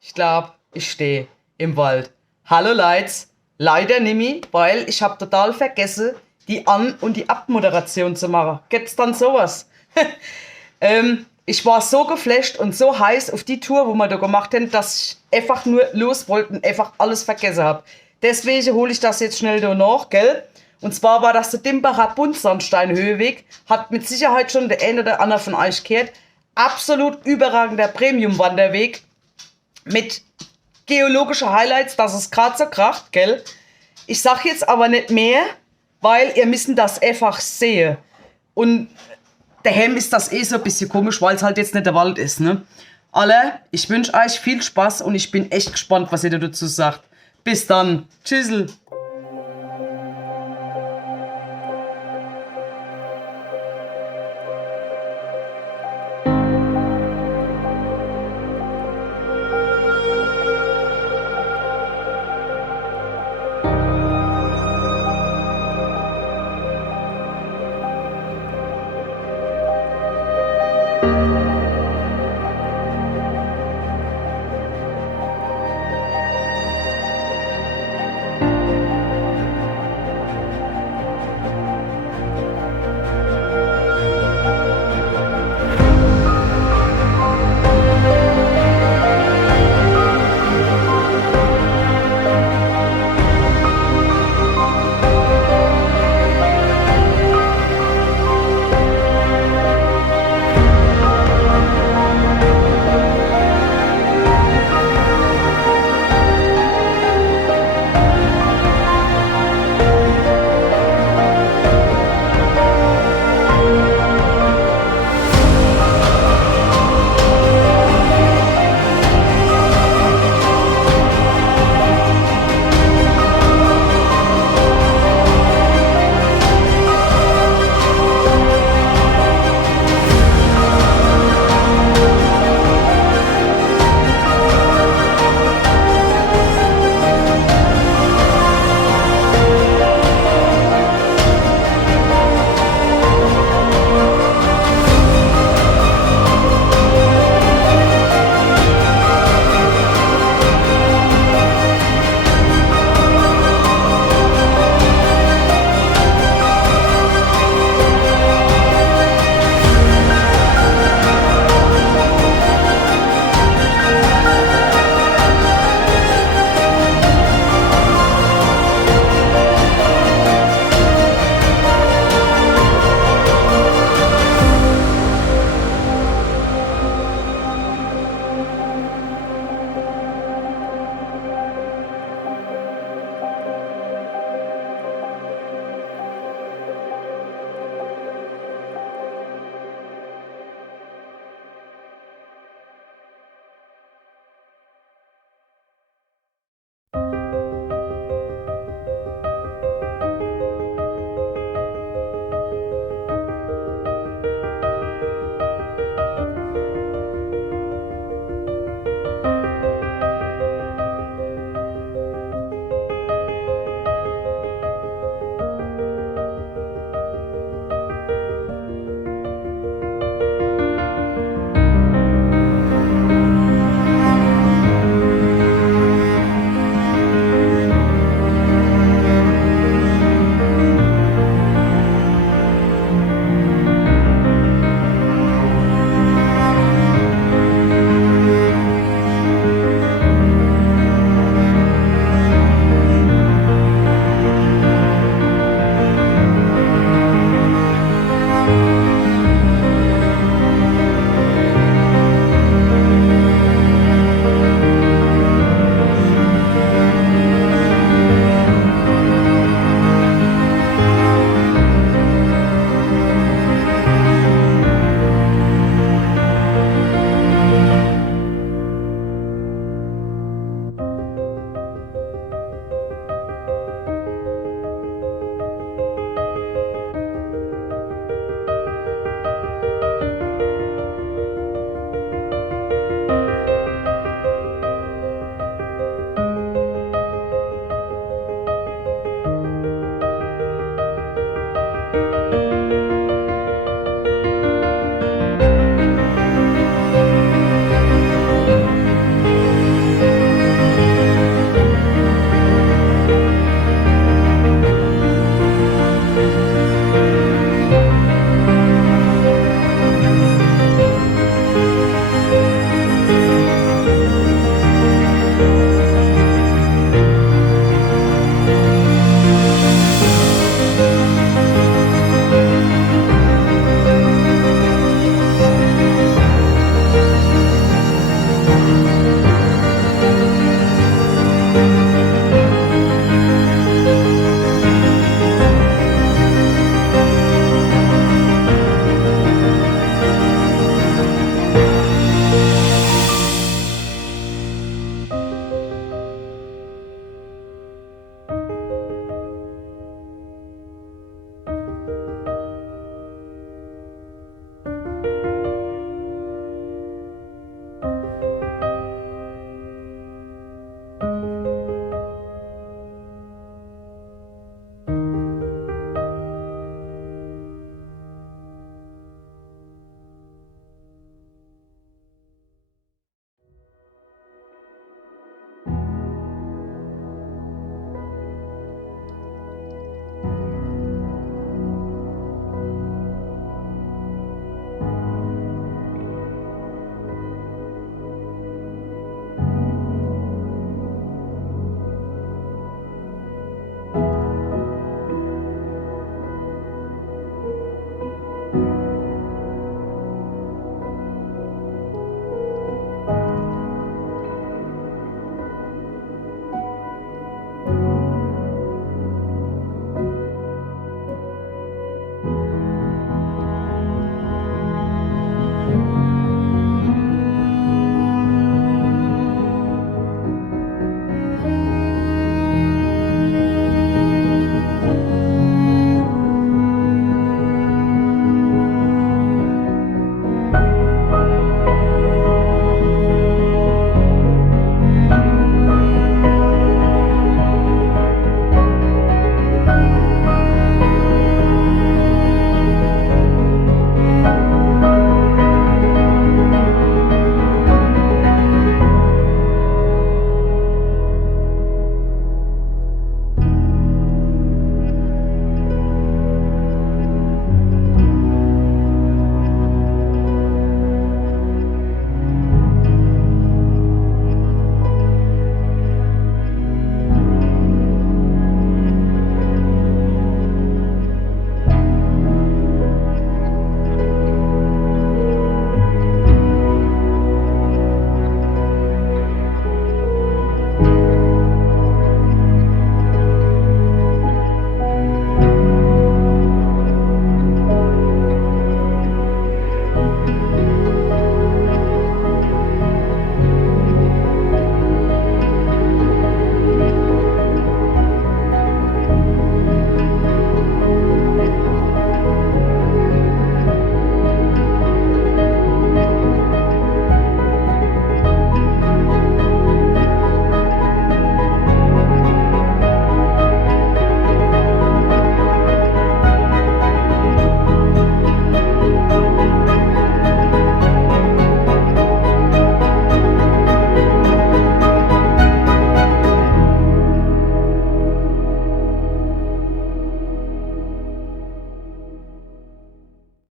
Ich glaube, ich stehe im Wald. Hallo Leute, leider nimmi, weil ich habe total vergessen, die An- und die Abmoderation zu machen. Gibt's dann sowas? Ich war so geflasht und so heiß auf die Tour, wo wir da gemacht haben, dass ich einfach nur los wollte und einfach alles vergessen habe. Deswegen hole ich das jetzt schnell da nach, gell? Und zwar war das der Dimbacher Buntsandsteinhöheweg. Hat mit Sicherheit schon der eine oder andere von euch gehört. Absolut überragender Premium-Wanderweg mit geologischen Highlights, dass es gerade so kracht, gell? Ich sag jetzt aber nicht mehr, weil ihr müssen das einfach sehen. Und daheim ist das so ein bisschen komisch, weil es halt jetzt nicht der Wald ist, ne? Alle, ich wünsche euch viel Spaß und ich bin echt gespannt, was ihr dazu sagt. Bis dann. Tschüssel.